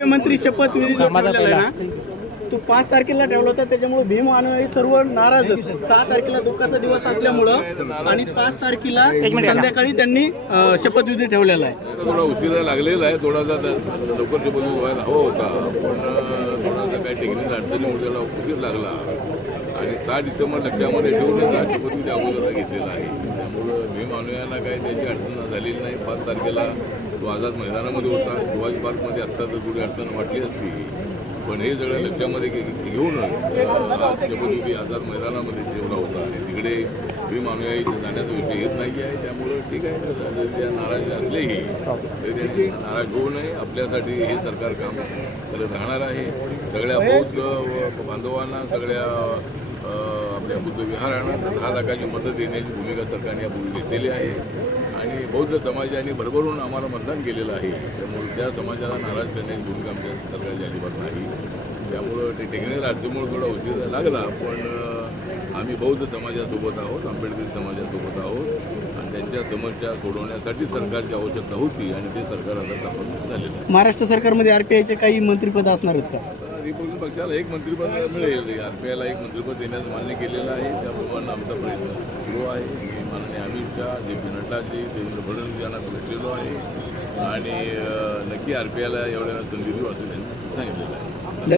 मुख्यमंत्री शपथविधी जो ठेवलेला आहे ना तो पाच तारखेला ठेवला होता त्याच्यामुळे भीम अनुयायी सर्व नाराज. आहेत. सहा तारखेला दुःखाचा दिवस असल्यामुळं आणि पाच तारखेला संध्याकाळी त्यांनी अं, शपथविधी ठेवलेला आहे. थोडा उशिरा लागलेला आहे थोडासा त्या- लवकर शपथ व्हायला हवा होता पण अं, थोडासा काही टेक्निकल अडचणीमुळे त्याला उशीर लागला. आणि सहा डिसेंबर लक्षामध्ये ठेवून हा शपथविधी अगोदर घेतलेला आहे. भीम अनुयायांना काही त्याची अडचण झालेली नाही. पाच तारखेला तो आझाद मैदानामध्ये होता. शिवाजी पार्कमध्ये असता तर थोडी अडचण वाटली असती. पण हे सगळं लक्षामध्ये घेऊन अं, आझाद मैदानामध्ये ठेवला होता. आणि तिकडे भीम अनुयायी जाण्याचा विषय येत नाही आहे. त्यामुळं ठीक आहे. त्या नाराज असलेही तरी त्यांनी नाराज होऊ नये. आपल्यासाठी हे सरकार काम करत राहणार आहे. सगळ्या बौद्ध बांधवांना सगळ्या आपल्या बुद्ध विहारांना दहा लाखाची मदत देण्याची भूमिका सरकारने यापूर्वी घेतलेली आहे. आणि बौद्ध समाजाने भरभरून आम्हाला मतदान केलेलं आहे. त्यामुळे त्या समाजाला नाराज करण्याची भूमिका आमच्या त्यामुळं ते टेक्निकल अडचणीमुळे थोडा उशीर लागला. पण आम्ही बौद्ध समाजासोबत आहोत आंबेडकरी समाजासोबत आहोत. आणि त्यांच्या समस्या सोडवण्यासाठी सरकारची आवश्यकता होती आणि ते सरकार आता स्थापन झालेलं आहे. महाराष्ट्र सरकारमध्ये आरपीआयचे काही मंत्रिपद असणार आहेत का? रिपब्लिकन पक्षाला एक मंत्रिपद मिळेल. आर पी आयला एक मंत्रिपद देण्याचं मान्य केलेलं आहे. त्याप्रमाणे आमचा प्रयत्न सुरू आहे. मी माननीय अमित शहा जे पी नड्डाजी देवेंद्र फडणवीस यांना भेटलेलो आहे. आणि नक्की आर पी आयला एवढ्या संधी देऊ असं त्यांनी सांगितलेलं आहे.